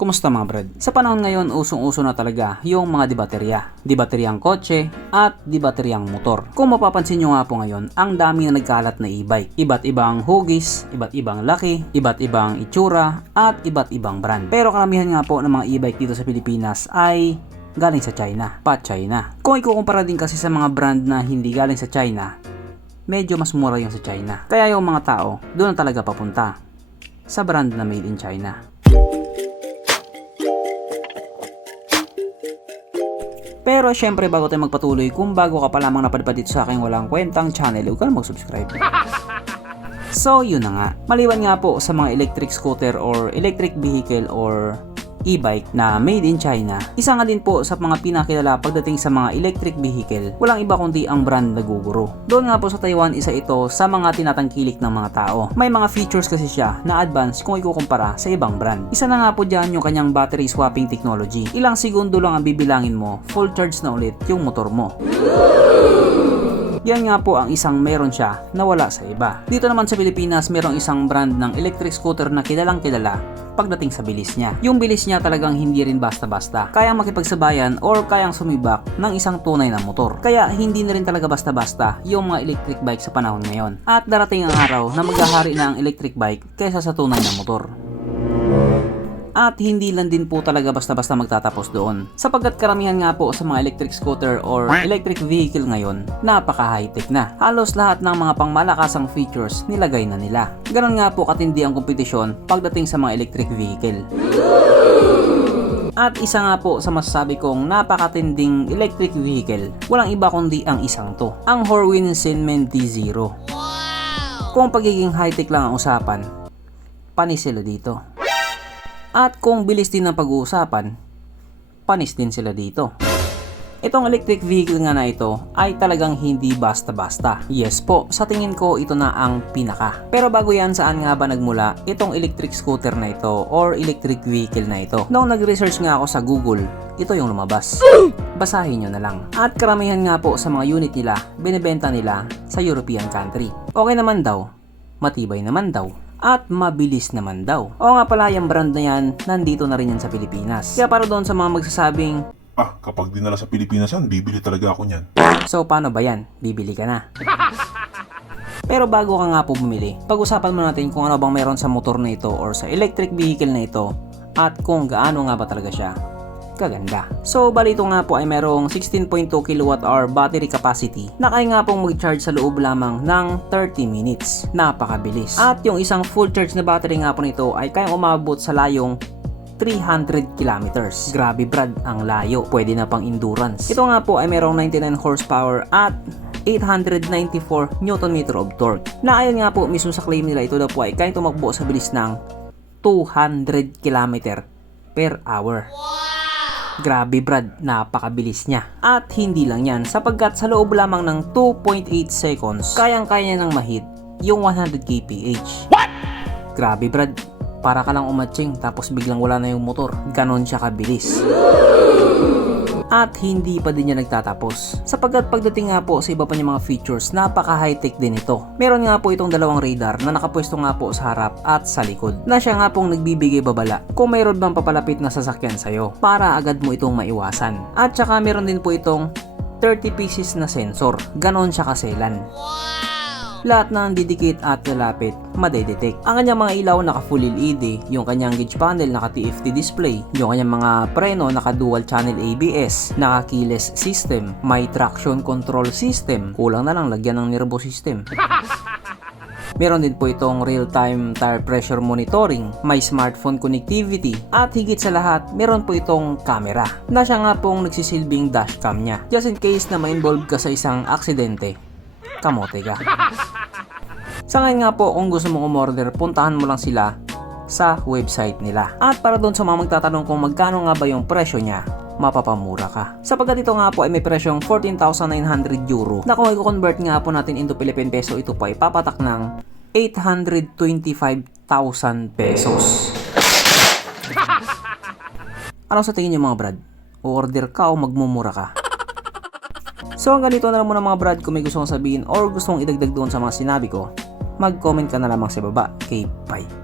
Kumusta mga brad? Sa panahon ngayon, usong-uso na talaga yung mga dibaterya. Dibateryang kotse at dibateryang motor. Kung mapapansin nyo nga po ngayon, ang dami na nagkalat na e-bike. Iba't ibang hugis, iba't ibang laki, iba't ibang itsura, at iba't ibang brand. Pero karamihan nga po ng mga e-bike dito sa Pilipinas ay galing sa China, pa-China. Kung ikukumpara din kasi sa mga brand na hindi galing sa China, medyo mas mura yung sa China. Kaya yung mga tao, doon na talaga papunta sa brand na made in China. Pero syempre bago tayo magpatuloy, kung bago ka pa lamang napadpad dito sa aking walang kwentang channel, huwag ka na mag-subscribe. So yun na nga, maliban nga po sa mga electric scooter or electric vehicle or e-bike na made in China, isa nga din po sa mga pinakilala pagdating sa mga electric vehicle, walang iba kundi ang brand na Gogoro. Doon nga po sa Taiwan, isa ito sa mga tinatangkilik ng mga tao. May mga features kasi siya na advanced kung ikukumpara sa ibang brand. Isa na nga po dyan yung kanyang battery swapping technology. Ilang segundo lang ang bibilangin mo, full charge na ulit yung motor mo. Yan nga po ang isang meron siya na wala sa iba. Dito naman sa Pilipinas, merong isang brand ng electric scooter na kilalang kilala pagdating sa bilis niya. Yung bilis niya talagang hindi rin basta-basta. Kayang makipagsabayan or kayang sumibak ng isang tunay na motor. Kaya hindi na rin talaga basta-basta yung mga electric bike sa panahon ngayon. At darating ang araw na maghahari na ang electric bike kaysa sa tunay na motor. At hindi lang din po talaga basta-basta magtatapos doon. Sapagkat karamihan nga po sa mga electric scooter or electric vehicle ngayon, napaka-high-tech na. Halos lahat ng mga pangmalakasang features nilagay na nila. Ganon nga po katindi ang kompetisyon pagdating sa mga electric vehicle. At isa nga po sa masasabi kong napakatinding electric vehicle, walang iba kundi ang isang to, ang Horween Zenman D0. Kung pagiging high-tech lang ang usapan, panis sila dito. At kung bilis din ang pag-uusapan, panis din sila dito. Itong electric vehicle nga na ito ay talagang hindi basta-basta. Yes po, sa tingin ko ito na ang pinaka. Pero bago yan, saan nga ba nagmula itong electric scooter na ito or electric vehicle na ito? Noong nag-research nga ako sa Google, ito yung lumabas. Basahin nyo na lang. At karamihan nga po sa mga unit nila, binibenta nila sa European country. Okay naman daw, matibay naman daw, at mabilis naman daw. O nga pala, yung brand na yan, nandito na rin yan sa Pilipinas. Kaya para doon sa mga magsasabing, kapag dinala sa Pilipinas yan, bibili talaga ako niyan. So paano ba yan? Bibili ka na. Pero bago ka nga po bumili, pag-usapan mo natin kung ano bang meron sa motor na ito or sa electric vehicle na ito at kung gaano nga ba talaga siya kaganda. So bali ito nga po ay merong 16.2 kWh battery capacity na kaya nga pong mag-charge sa loob lamang ng 30 minutes. Napakabilis. At yung isang full charge na battery nga po nito ay kayang umabot sa layong 300 kilometers. Grabe brad, ang layo. Pwede na pang endurance. Ito nga po ay merong 99 horsepower at 894 Nm of torque. Na ayon nga po mismo sa claim nila, ito daw po ay kayang tumakbo sa bilis ng 200 km per hour. Grabe brad, napakabilis niya. At hindi lang yan, sapagkat sa loob lamang ng 2.8 seconds, kayang-kaya nang mahit yung 100 kph. What? Grabe brad, para ka lang umatsing tapos biglang wala na yung motor. Ganon siya kabilis. At hindi pa din niya nagtatapos, sapagkat pagdating nga po sa iba pa niyang mga features, napaka-high-tech din ito. Meron nga po itong dalawang radar na nakapwesto nga po sa harap at sa likod, na siya nga pong nagbibigay babala kung mayroon bang papalapit na sasakyan sa'yo para agad mo itong maiwasan. At saka meron din po itong 30 pieces na sensor, ganon siya kaselan. Lahat na didikit at lalapit, madedetect. Ang kanyang mga ilaw naka full LED, yung kanyang gauge panel naka TFT display, yung kanyang mga preno naka dual channel ABS, naka keyless system, may traction control system, kulang na lang lagyan ng nervo system. Meron din po itong real-time tire pressure monitoring, may smartphone connectivity, at higit sa lahat, meron po itong camera na siya nga pong nagsisilbing dashcam niya. Just in case na ma-involve ka sa isang aksidente, kamote ka. Sa ngayon nga po, kung gusto mong umorder, puntahan mo lang sila sa website nila. At para doon sa mga magtatanong kung magkano nga ba yung presyo niya, mapapamura ka. Sapagkat ito nga po ay may presyong 14,900 euro na kung i-convert nga po natin into Philippine peso, ito po ay papatak ng 825,000 pesos. Ano sa tingin niyo mga brad? O-order ka o magmumura ka? So hanggang dito na lang muna mga brad. Kung may gusto kong sabihin or gusto kong idagdag doon sa mga sinabi ko, mag-comment ka na lamang sa baba. Okay, bye.